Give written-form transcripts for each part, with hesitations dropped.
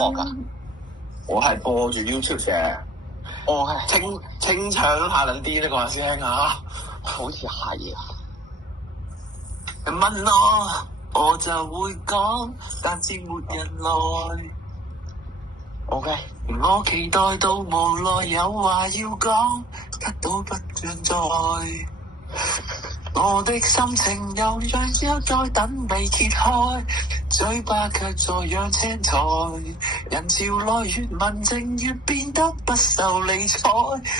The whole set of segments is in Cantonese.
播㗎？我係播住 YouTube 嘅。我係清唱都怕撚啲呢個師兄啊！好似係啊。人問我就會講，但是沒人來。OK，我期待到無奈，有話要講，得到不像在。我的心情又像只在等被揭開，嘴巴卻在養青菜。人潮來越文靜，越變得不受理睬。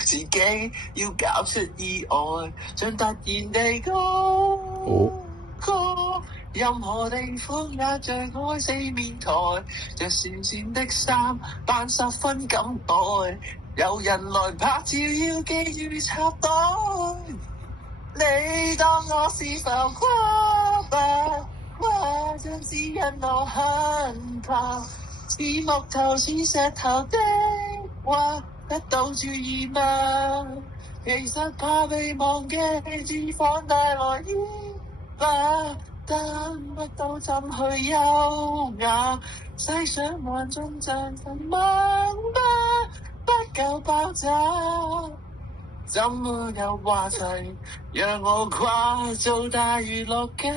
自己要搞出意外，像突然地高歌。任何地方也像開四面台，着閃閃的衫，扮十分感慨。有人來拍照，要記住插袋。你當我是浮誇吧？誇張只因我很怕，似木頭似石頭的話，得到注意嗎？其實怕被忘記，只放大來煙吧。得不到怎去優雅？世上還仲像尋夢吧，不夠爆炸。怎麼有話題讓我跨做大娛樂家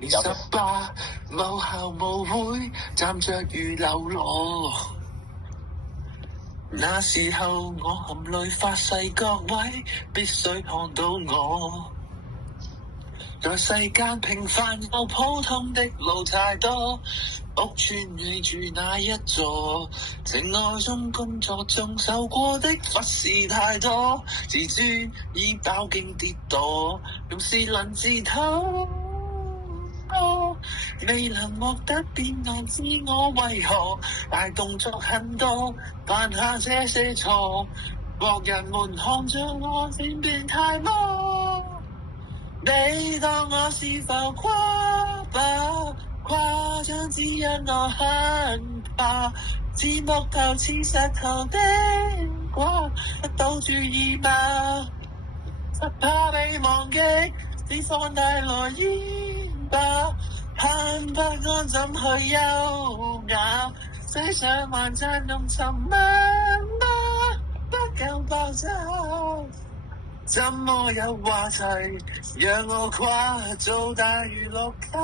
？18無校無會，站着如流羅。那時候我含淚發誓，各位必須看到我。在世間平凡又普通的路太多，屋邨你住哪一座？情愛中工作中受過的忽視太多，自尊已飽經跌墮，用是能自討。未能獲得變難，知我為何大動作很多，犯下這些錯，國人們看着我漸變太魔。你當我是浮誇吧？誇張只因我很怕，似木頭似石頭的話，得到注意嗎？不怕被忘記，只放大來煙吧。恨不安怎去優雅？世上還賺用沉默嗎？不夠爆炸。怎麼有話題讓我跨做大娛樂家？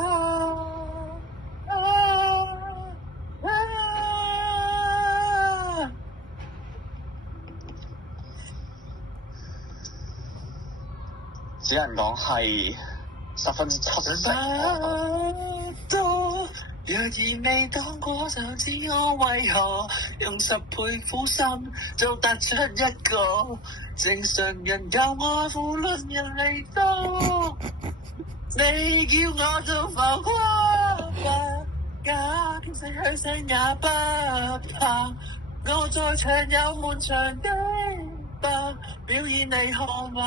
只能講係十分之出色。若然未當過就知我為何用10倍苦心就突出一個正常人有愛負論人嚟多。你叫我做浮誇吧，假天使去聲也不怕。我在場有滿場的吧，表演你看嗎？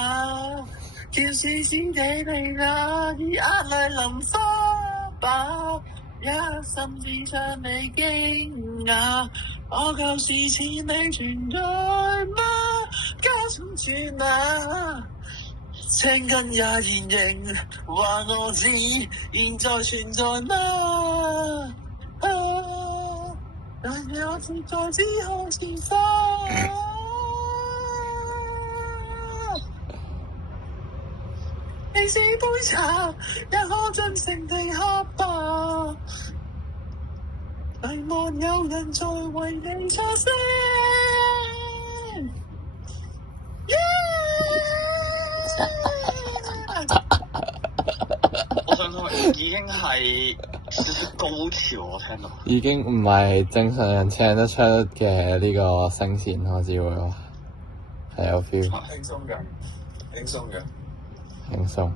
叫絲絲地被那以眼淚淋花吧。也甚至像你驚訝，我就是似你存在嗎？加重轉啊，青筋也現形，話我知現在存在嗎？但我現在只看前方。你是杯茶，也可盡情地喝吧。希望有人在為你唱聲。我想講已經係少少高潮，我聽到。已經唔係正常人唱得出嘅呢個聲線，我只會話係有 feel。輕鬆嘅，輕鬆嘅。輕鬆。